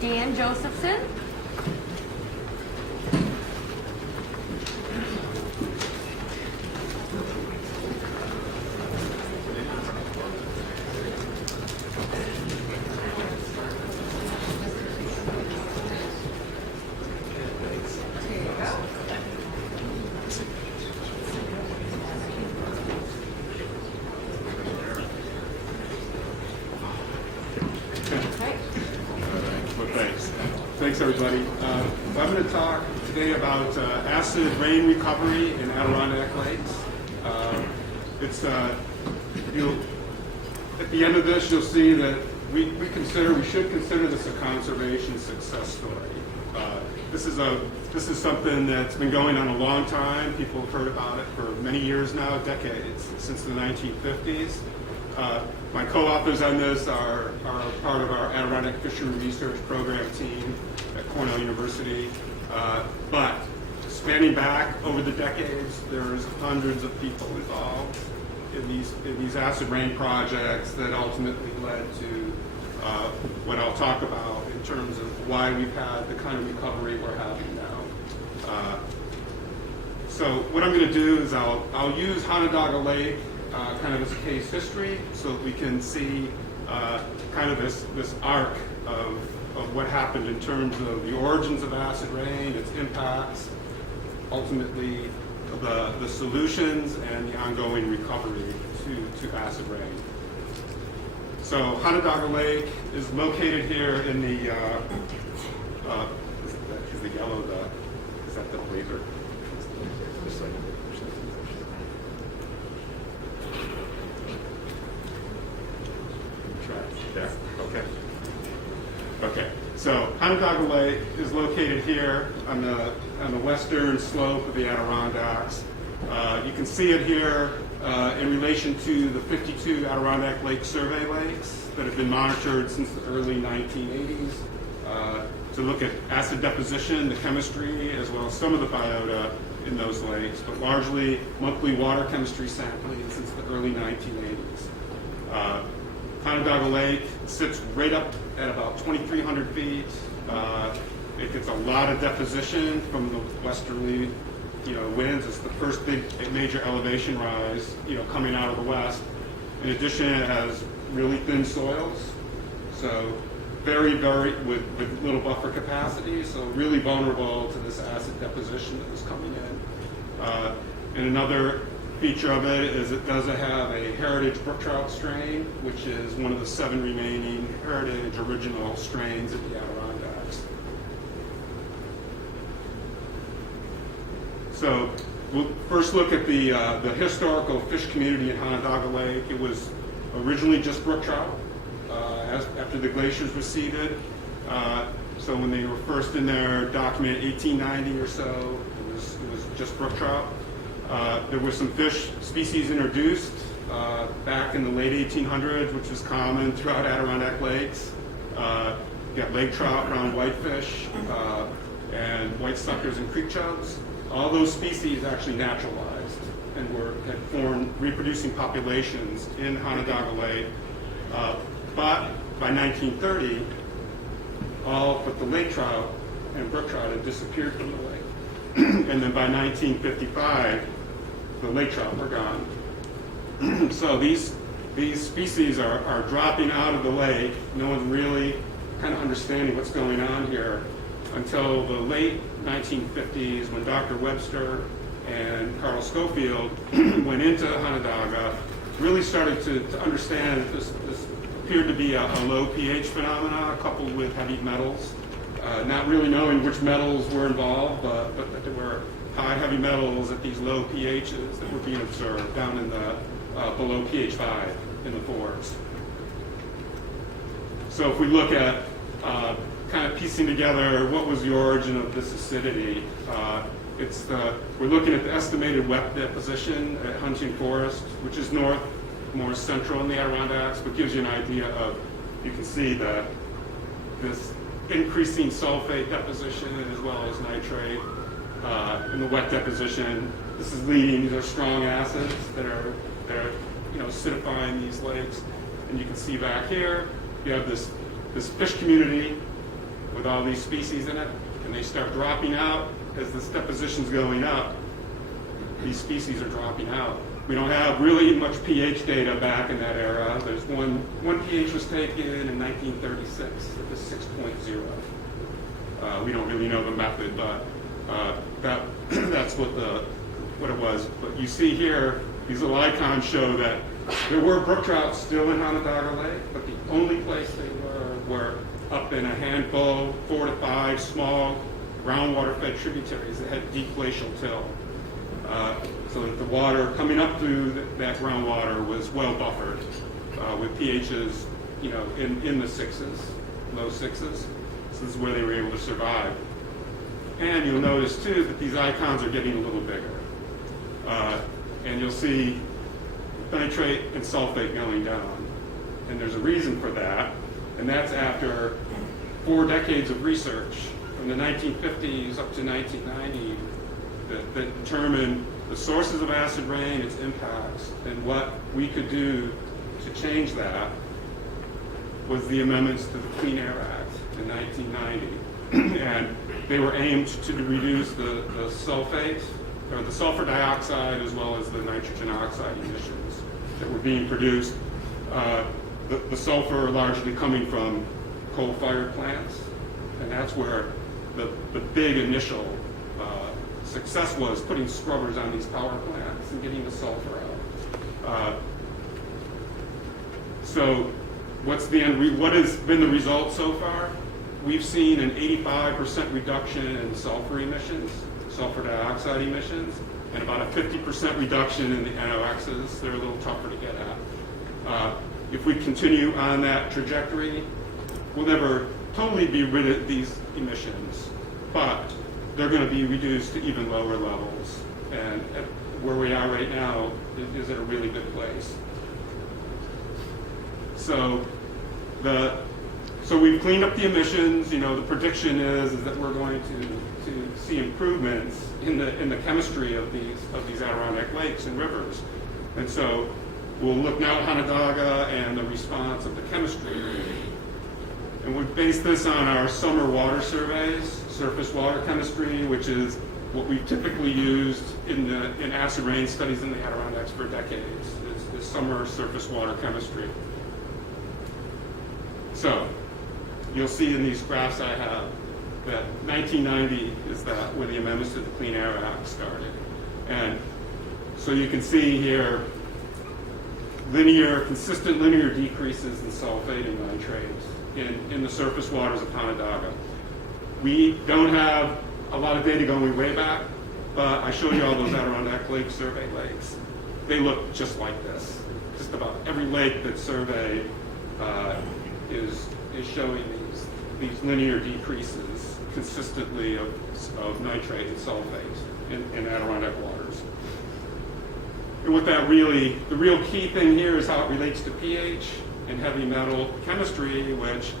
Dan Josephson. Thanks, everybody. I'm going to talk today about acid rain recovery in Adirondack Lakes. At the end of this, you'll see that we should consider this a conservation success story. This is something that's been going on a long time. People have heard about it for many years now, decades, since the 1950s. My co-authors on this are part of our Adirondack Fishery Research Program team at Cornell University. But spanning back over the decades, there's hundreds of people involved in these acid rain projects that ultimately led to what I'll talk about in terms of why we've had the kind of recovery we're having now. So what I'm going to do is I'll use Honondaga Lake kind of as a case history so that we can see kind of this arc of what happened in terms of the origins of acid rain, its impacts, ultimately the solutions, and the ongoing recovery to acid rain. So Honondaga Lake is located here in the, is the yellow, is that the blazer? There, okay. So Honondaga Lake is located here on the western slope of the Adirondacks. You can see it here in relation to the 52 Adirondack Lake survey lakes that have been monitored since the early 1980s to look at acid deposition, the chemistry, as well as some of the biota in those lakes, but largely monthly water chemistry sampling since the early 1980s. Onondaga Lake sits right up at about 2,300 feet. It gets a lot of deposition from the westerly, winds. It's the first big major elevation rise, coming out of the west. In addition, it has really thin soils, so very with little buffer capacity, so really vulnerable to this acid deposition that was coming in. And another feature of it is it does have a heritage brook trout strain, which is one of the 7 remaining heritage original strains of the Adirondacks. So we'll first look at the historical fish community in Onondaga Lake. It was originally just brook trout. After the glaciers receded, so when they were first in there, documented 1890 or so, it was just brook trout. There were some fish species introduced back in the late 1800s, which was common throughout Adirondack Lakes. You got lake trout, brown whitefish, and white suckers and creek chubs. All those species actually naturalized and had formed reproducing populations in Onondaga Lake. But by 1930, all but the lake trout and brook trout had disappeared from the lake. And then by 1955, the lake trout were gone. So these species are dropping out of the lake. No one's really kind of understanding what's going on here until the late 1950s, when Dr. Webster and Carl Schofield went into Onondaga, really started to understand that this appeared to be a low pH phenomena coupled with heavy metals. Not really knowing which metals were involved, but that there were high heavy metals at these low pHs that were being observed down in the below pH 5 in the 4s. So if we look at kind of piecing together what was the origin of this acidity, we're looking at the estimated wet deposition at Hunting Forest, which is north, more central in the Adirondacks, but gives you an idea of, you can see this increasing sulfate deposition as well as nitrate in the wet deposition. This is leading, these are strong acids that are acidifying these lakes. And you can see back here, you have this fish community all these species in it, and they start dropping out as this deposition's going up. These species are dropping out. We don't have really much pH data back in that era. There's one pH was taken in 1936. It was 6.0. We don't really know the method, but that's what it was. But you see here, these little icons show that there were brook trout still in Onondaga Lake, but the only place they were up in a handful, 4 to 5 small groundwater-fed tributaries that had deep glacial till. So that the water coming up through that groundwater was well buffered with pHs, in the 6s, low 6s. So this is where they were able to survive. And you'll notice too that these icons are getting a little bigger. And you'll see nitrate and sulfate going down. And there's a reason for that, and that's after 4 decades of research from the 1950s up to 1990 that determined the sources of acid rain, its impacts, and what we could do to change that was the amendments to the Clean Air Act in 1990. And they were aimed to reduce the sulfate, or the sulfur dioxide, as well as the nitrogen oxide emissions that were being produced. The sulfur largely coming from coal-fired plants, and that's where the big initial success was, putting scrubbers on these power plants and getting the sulfur out. So what has been the result so far? We've seen an 85% reduction in sulfur emissions, sulfur dioxide emissions, and about a 50% reduction in the NOx's. They're a little tougher to get at. If we continue on that trajectory, we'll never totally be rid of these emissions, but they're going to be reduced to even lower levels. And where we are right now is at a really good place. So we've cleaned up the emissions. The prediction is that we're going to see improvements in the chemistry of these Adirondack lakes and rivers. And so we'll look now at Onondaga and the response of the chemistry. And we base this on our summer water surveys, surface water chemistry, which is what we've typically used in acid rain studies in the Adirondacks for decades. It's summer surface water chemistry. So you'll see in these graphs I have that 1990 is where the amendments to the Clean Air Act started. And so you can see here consistent linear decreases in sulfate and nitrates in the surface waters of Onondaga. We don't have a lot of data going way back, but I showed you all those Adirondack Lake survey lakes. They look just like this. Just about every lake that's surveyed is showing these linear decreases consistently of nitrate and sulfate in Adirondack waters. And what the real key thing here is how it relates to pH and heavy metal chemistry, which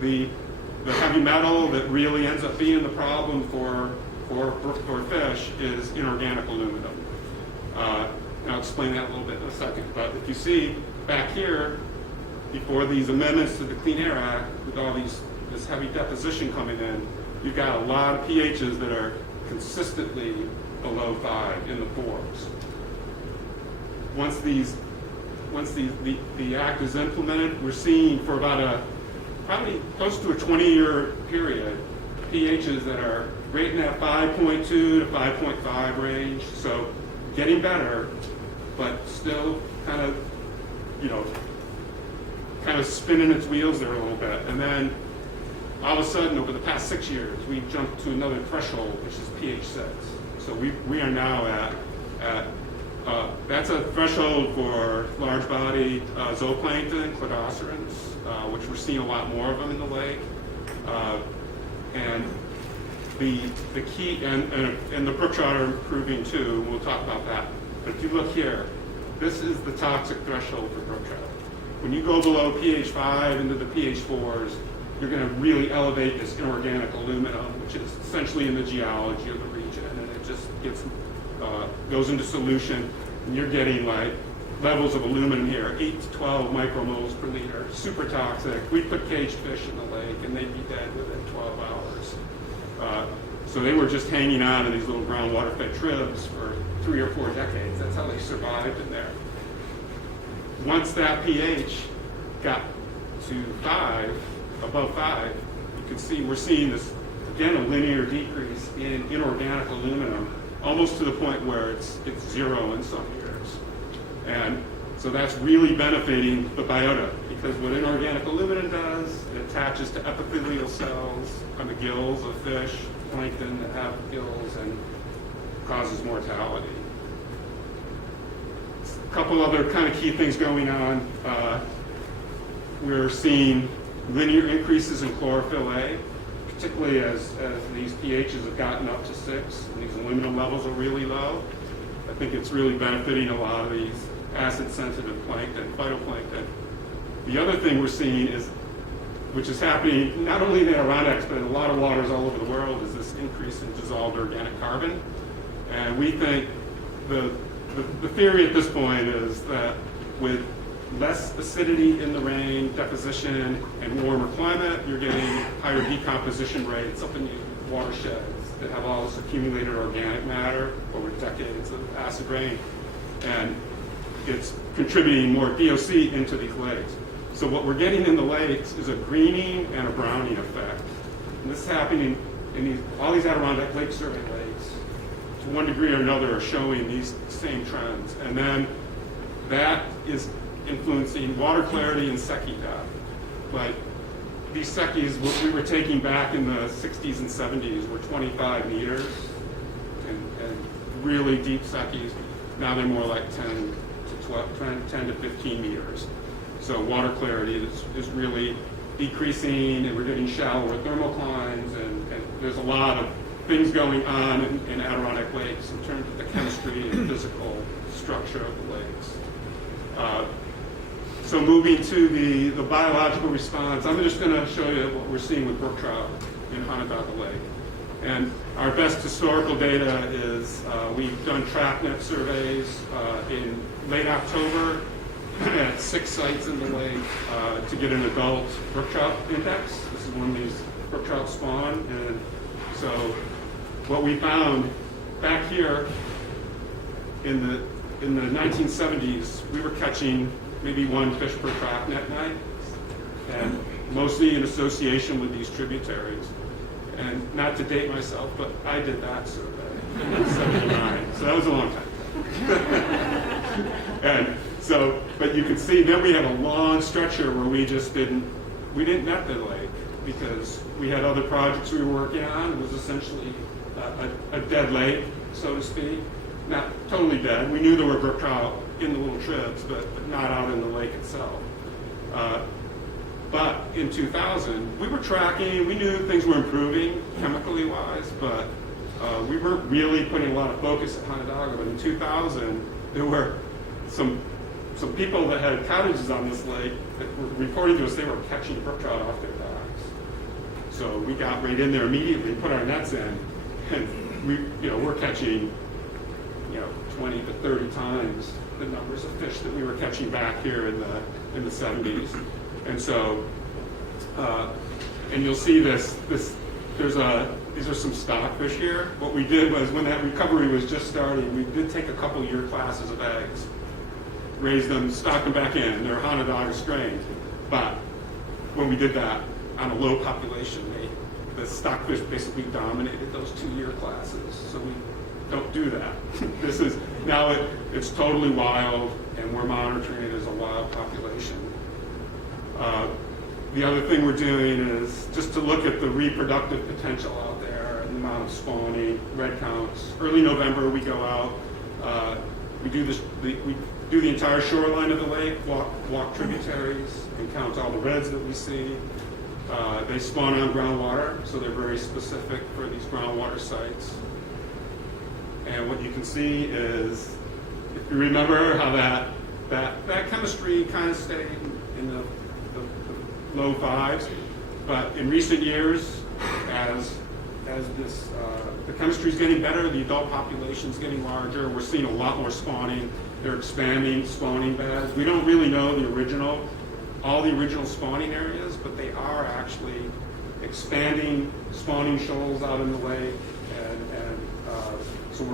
the heavy metal that really ends up being the problem for fish is inorganic aluminum. And I'll explain that a little bit in a second. But if you see back here, before these amendments to the Clean Air Act, with all this heavy deposition coming in, you've got a lot of pHs that are consistently below 5 in the 4s. Once the act is implemented, we're seeing for about probably close to a 20-year period, pHs that are right in that 5.2 to 5.5 range. So getting better, but still kind of spinning its wheels there a little bit. And then all of a sudden, over the past 6 years, we jumped to another threshold, which is pH 6. So we are now at that's a threshold for large body zooplankton, cladocerans, which we're seeing a lot more of them in the lake. And the key, and the brook trout are improving too. We'll talk about that. But if you look here, this is the toxic threshold for brook trout. When you go below pH 5 into the pH 4s, you're going to really elevate this inorganic aluminum, which is essentially in the geology of the region, and it just goes into solution, and you're getting like levels of aluminum here, 8 to 12 micromoles per liter, super toxic. We put caged fish in the lake, and they'd be dead within 12 So they were just hanging on to these little groundwater-fed tribs for 3 or 4 decades. That's how they survived in there. Once that pH got to 5, above 5, you can see we're seeing this, again, a linear decrease in inorganic aluminum, almost to the point where it's 0 in some years. And so that's really benefiting the biota, because what inorganic aluminum does, it attaches to epithelial cells on the gills of fish, plankton that have gills, and causes mortality. A couple other kind of key things going on. We're seeing linear increases in chlorophyll A, particularly as these pHs have gotten up to 6 and these aluminum levels are really low. I think it's really benefiting a lot of these acid-sensitive plankton, phytoplankton. The other thing we're seeing is, which is happening not only in the Adirondacks, but in a lot of waters all over the world, is this increase in dissolved organic carbon. And we think the theory at this point is that with less acidity in the rain, deposition, and warmer climate, you're getting higher decomposition rates up in the watersheds that have all this accumulated organic matter over decades of acid rain. And it's contributing more VOC into these lakes. So what we're getting in the lakes is a greening and a browning effect. And this is happening in all these Adirondack Lake survey lakes. To one degree or another are showing these same trends. And then that is influencing water clarity and secchi depth. Like these secchis, what we were taking back in the 60s and 70s were 25 meters and really deep secchis. Now they're more like 10 to 15 meters. So water clarity is really decreasing, and we're getting shallower thermoclines, and there's a lot of things going on in Adirondack Lakes in terms of the chemistry and physical structure of the lakes. So moving to the biological response, I'm just going to show you what we're seeing with brook trout in Honondaga Lake. And our best historical data is we've done trap net surveys in late October at 6 sites in the lake to get an adult brook trout index. This is when these brook trout spawn. And so what we found back here in the 1970s, we were catching maybe 1 fish per trap net night, and mostly in association with these tributaries. And not to date myself, but I did that survey in 79, so that was a long time. And so, but you can see then we had a long stretch here where we didn't net the lake because we had other projects we were working on. It was essentially a dead lake, so to speak. Not totally dead. We knew there were brook trout in the little tribs, but not out in the lake itself. But in 2000, we were tracking, we knew things were improving chemically wise, but we weren't really putting a lot of focus at Honondaga. But in 2000, there were some people that had cottages on this lake that were reporting to us they were catching brook trout off their docks. So we got right in there immediately, put our nets in, and we're catching 20 to 30 times the numbers of fish that we were catching back here in the 70s. And so, and you'll see this. These are some stockfish here. What we did was when that recovery was just starting, we did take a couple year classes of eggs, raise them, stock them back in. They're Honondaga strains. But when we did that on a low population, the stockfish basically dominated those 2-year classes. So we don't do that. This is now it's totally wild, and we're monitoring it as a wild population. The other thing we're doing is just to look at the reproductive potential out there and the amount of spawning, red counts. Early November, we go out. We do the entire shoreline of the lake, walk tributaries, and count all the reds that we see. They spawn on groundwater, so they're very specific for these groundwater sites. And what you can see is, if you remember how that chemistry kind of stayed in the low 5s, but in recent years, as the chemistry is getting better, the adult population is getting larger. We're seeing a lot more spawning. They're expanding spawning beds. We don't really know all the original spawning areas, but they are actually expanding spawning shoals out in the lake. So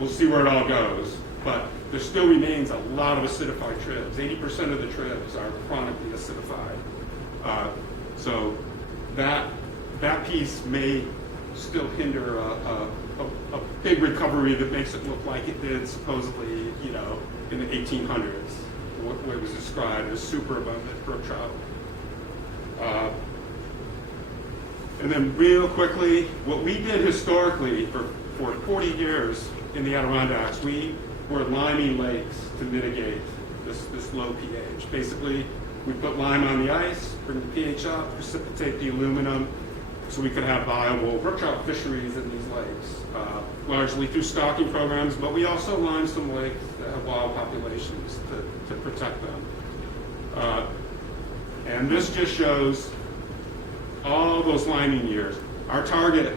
we'll see where it all goes. But there still remains a lot of acidified tribs. 80% of the tribs are chronically acidified. So that piece may still hinder a big recovery that makes it look like it did supposedly, in the 1800s, what was described as superabundant brook trout. And then real quickly, what we did historically for 40 years in the Adirondacks, we were liming lakes to mitigate this low pH. Basically, we put lime on the ice, bring the pH up, precipitate the aluminum, so we could have viable brook trout fisheries in these lakes, largely through stocking programs, but we also lime some lakes that have wild populations to protect them. And this just shows all those liming years. Our target,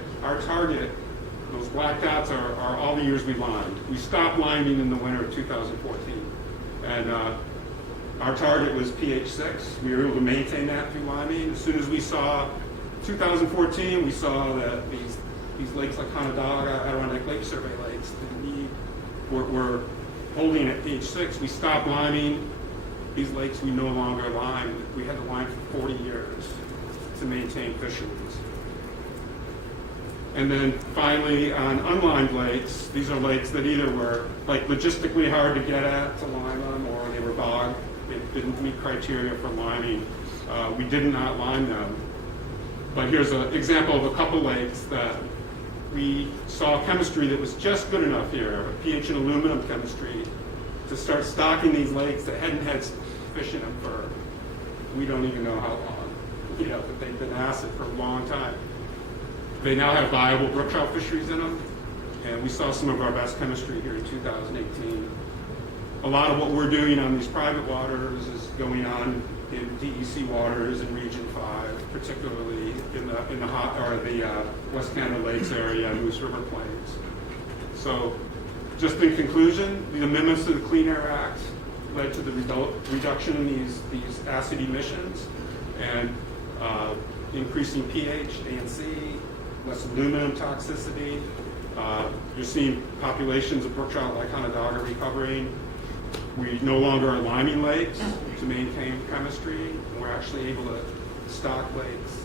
those black dots are all the years we limed. We stopped liming in the winter of 2014. And our target was pH 6. We were able to maintain that through liming. As soon as we saw 2014, we saw that these lakes like Honnedaga, Adirondack Lake Survey lakes, were holding at pH 6. We stopped liming. These lakes we no longer lime. We had to lime for 40 years to maintain fisheries. And then finally, on unlimed lakes, these are lakes that either were logistically hard to get at to lime them, or they were bogged. They didn't meet criteria for liming. We did not lime them. But here's an example of a couple lakes that we saw chemistry that was just good enough here, a pH and aluminum chemistry, to start stocking these lakes that hadn't had fish in them for we don't even know how long. That they've been acid for a long time. They now have viable brook trout fisheries in them, and we saw some of our best chemistry here in 2018. A lot of what we're doing on these private waters is going on in DEC waters in Region 5, particularly in the West Canada Lakes area and Moose River Plains. So, just in conclusion, the amendments to the Clean Air Act led to the reduction in these acid emissions and increasing pH, A and C, less aluminum toxicity. You're seeing populations of brook trout like Honnedaga recovering. We no longer are liming lakes to maintain chemistry, and we're actually able to stock lakes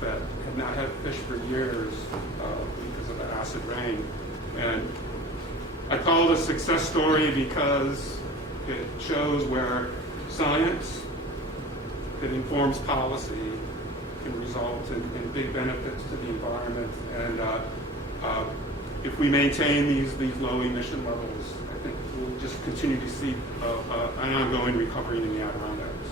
that have not had fish for years because of the acid rain. And I call it a success story because it shows where science that informs policy can result in big benefits to the environment. And if we maintain these low emission levels, I think we'll just continue to see an ongoing recovery in the Adirondacks.